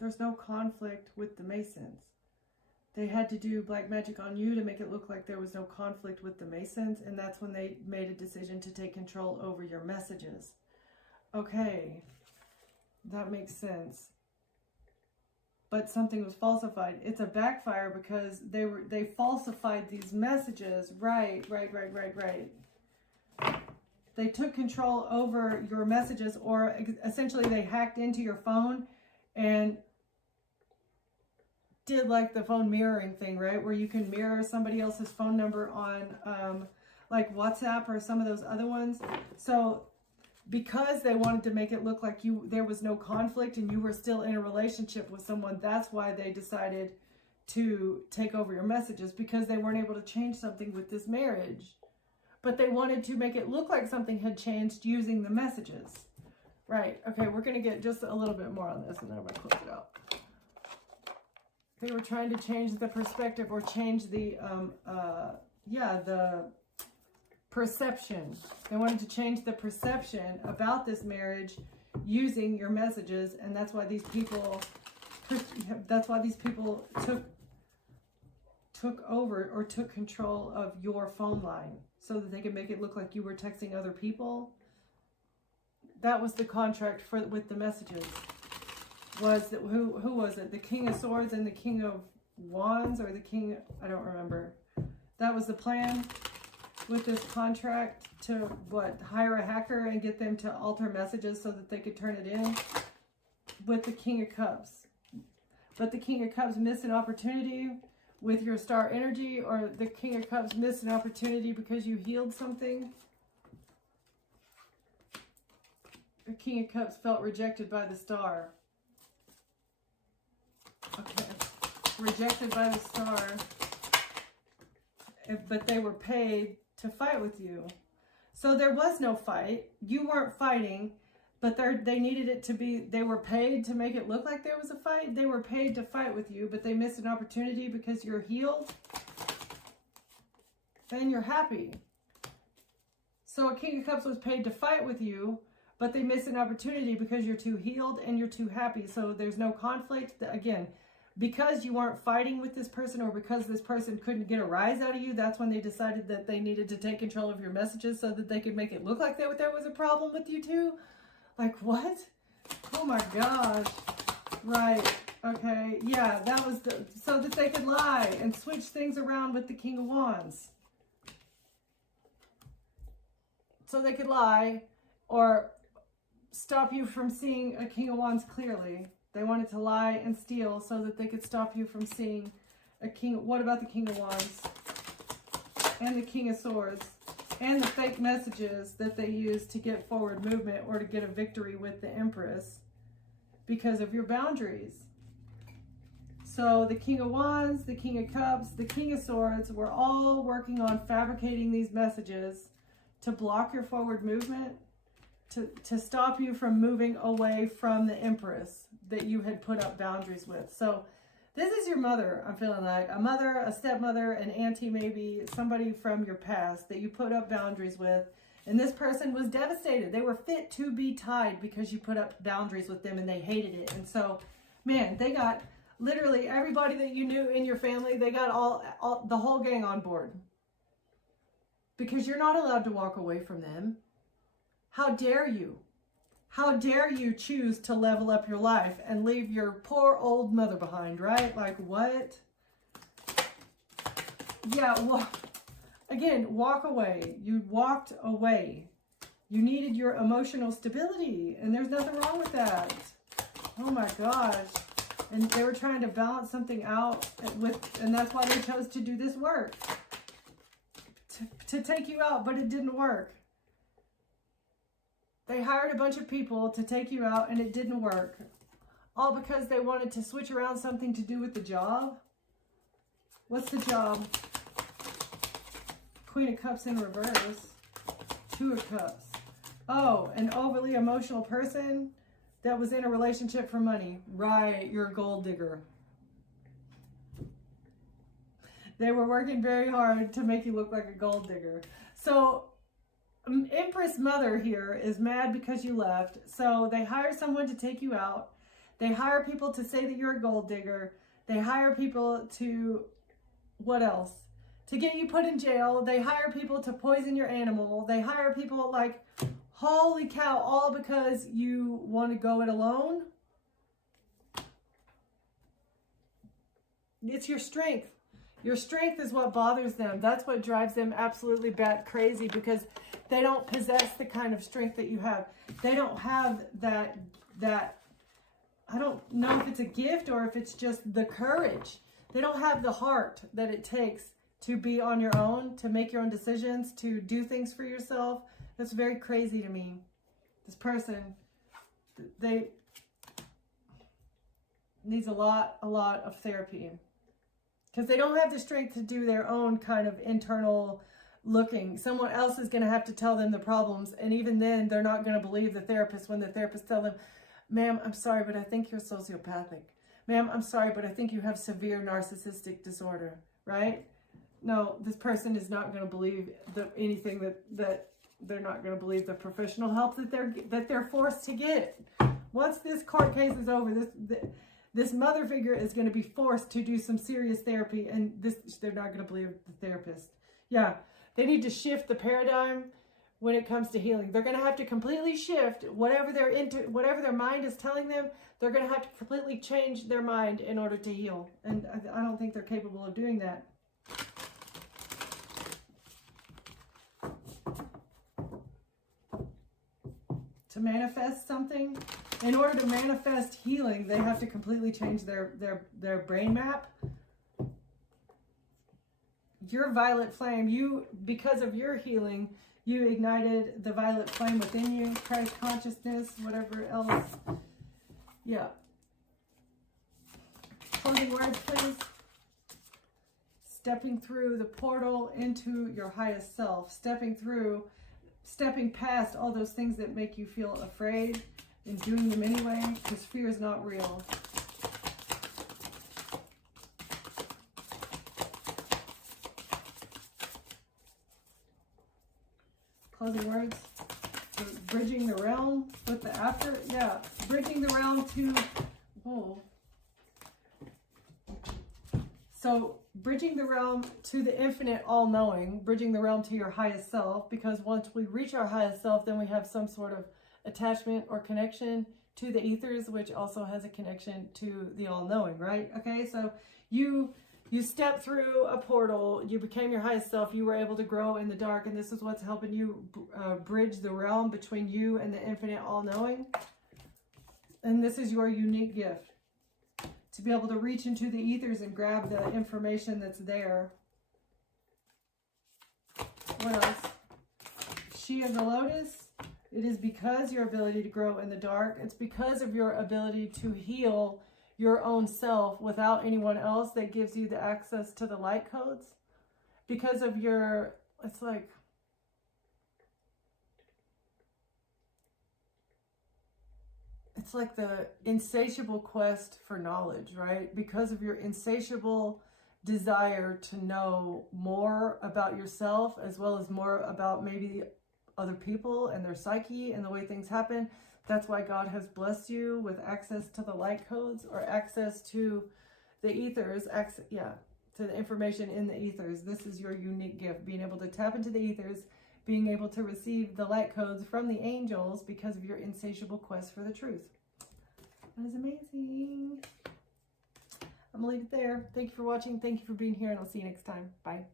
There's no conflict with the Masons. They had to do black magic on you to make it look like there was no conflict with the Masons, and that's when they made a decision to take control over your messages. Okay, that makes sense. But something was falsified. It's a backfire because they falsified these messages. Right. They took control over your messages, or essentially they hacked into your phone and did like the phone mirroring thing, right? Where you can mirror somebody else's phone number on like WhatsApp or some of those other ones. So because they wanted to make it look like there was no conflict and you were still in a relationship with someone, that's why they decided to take over your messages, because they weren't able to change something with this marriage. But they wanted to make it look like something had changed using the messages. Right. Okay, we're going to get just a little bit more on this, and then I'm going to close it out. They were trying to change the perspective, or change the, the perception. They wanted to change the perception about this marriage using your messages, and that's why these people took over or took control of your phone line so that they could make it look like you were texting other people. That was the contract with the messages. Was that who was it? The King of Swords and the King of Wands, or the King, I don't remember. That was the plan with this contract, to hire a hacker and get them to alter messages so that they could turn it in, with the King of Cups. But the King of Cups missed an opportunity with your star energy, or the King of Cups missed an opportunity because you healed something. The King of Cups felt rejected by the star. Okay, rejected by the star, but they were paid to fight with you. So there was no fight. You weren't fighting, but they needed it to be, they were paid to make it look like there was a fight. They were paid to fight with you, but they missed an opportunity because you're healed. Then you're happy. So a King of Cups was paid to fight with you, but they missed an opportunity because you're too healed and you're too happy. So there's no conflict. Again, because you weren't fighting with this person, or because this person couldn't get a rise out of you, that's when they decided that they needed to take control of your messages so that they could make it look like there was a problem with you two. Like, what? Oh my gosh. Right. Okay. Yeah, that was so that they could lie and switch things around with the King of Wands. So they could lie or stop you from seeing a King of Wands clearly. They wanted to lie and steal so that they could stop you from seeing a king. What about the King of Wands and the King of Swords and the fake messages that they use to get forward movement or to get a victory with the Empress because of your boundaries? So the King of Wands, the King of Cups, the King of Swords were all working on fabricating these messages to block your forward movement, to stop you from moving away from the Empress that you had put up boundaries with. So this is your mother, I'm feeling like. A mother, a stepmother, an auntie maybe, somebody from your past that you put up boundaries with. And this person was devastated. They were fit to be tied because you put up boundaries with them and they hated it. And so, man, they got literally everybody that you knew in your family, they got all the whole gang on board. Because you're not allowed to walk away from them. How dare you? How dare you choose to level up your life and leave your poor old mother behind, right? Like, what? Yeah, well, again, walk away. You walked away. You needed your emotional stability, and there's nothing wrong with that. Oh my gosh. And they were trying to balance something out and that's why they chose to do this work. To take you out, but it didn't work. They hired a bunch of people to take you out and it didn't work. All because they wanted to switch around something to do with the job. What's the job? Queen of Cups in reverse. Two of Cups. Oh, an overly emotional person that was in a relationship for money. Right, you're a gold digger. They were working very hard to make you look like a gold digger. So Empress Mother here is mad because you left. So they hired someone to take you out. They hire people to say that you're a gold digger. They hire people to, what else? To get you put in jail. They hire people to poison your animal. They hire people like, holy cow, all because you want to go it alone. It's your strength. Your strength is what bothers them. That's what drives them absolutely bat crazy, because they don't possess the kind of strength that you have. They don't have that, I don't know if it's a gift or if it's just the courage. They don't have the heart that it takes to be on your own, to make your own decisions, to do things for yourself. That's very crazy to me. This person, they needs a lot of therapy, because they don't have the strength to do their own kind of internal looking. Someone else is going to have to tell them the problems, and even then they're not going to believe the therapist when the therapist tells them, ma'am, I'm sorry, but I think you're sociopathic. Ma'am, I'm sorry, but I think you have severe narcissistic disorder, right? No, this person is not going to believe anything that they're not going to believe the professional help that they're forced to get. Once this court case is over, this mother figure is going to be forced to do some serious therapy, and they're not going to believe the therapist. Yeah, they need to shift the paradigm when it comes to healing. They're going to have to completely shift whatever their mind is telling them. They're going to have to completely change their mind in order to heal, and I don't think they're capable of doing that. To manifest something, in order to manifest healing, they have to completely change their brain map. Your violet flame, because of your healing, you ignited the violet flame within you, Christ consciousness, whatever else. Yeah. Closing words, please. Stepping through the portal into your highest self. Stepping past all those things that make you feel afraid and doing them anyway, because fear is not real. Closing words. So bridging the realm with the after. Yeah, bridging the realm to, So bridging the realm to the infinite all-knowing, bridging the realm to your highest self, because once we reach our highest self, then we have some sort of attachment or connection to the ethers, which also has a connection to the all-knowing, right? Okay, so you stepped through a portal, you became your highest self, you were able to grow in the dark, and this is what's helping you bridge the realm between you and the infinite all-knowing. And this is your unique gift, to be able to reach into the ethers and grab the information that's there. What else? She is a lotus. It is because your ability to grow in the dark. It's because of your ability to heal your own self without anyone else that gives you the access to the light codes. Because of your, it's like, the insatiable quest for knowledge, right? Because of your insatiable desire to know more about yourself, as well as more about maybe other people and their psyche and the way things happen. That's why God has blessed you with access to the light codes, or access to the ethers, to the information in the ethers. This is your unique gift, being able to tap into the ethers, being able to receive the light codes from the angels because of your insatiable quest for the truth. That is amazing. I'm going to leave it there. Thank you for watching. Thank you for being here, and I'll see you next time. Bye.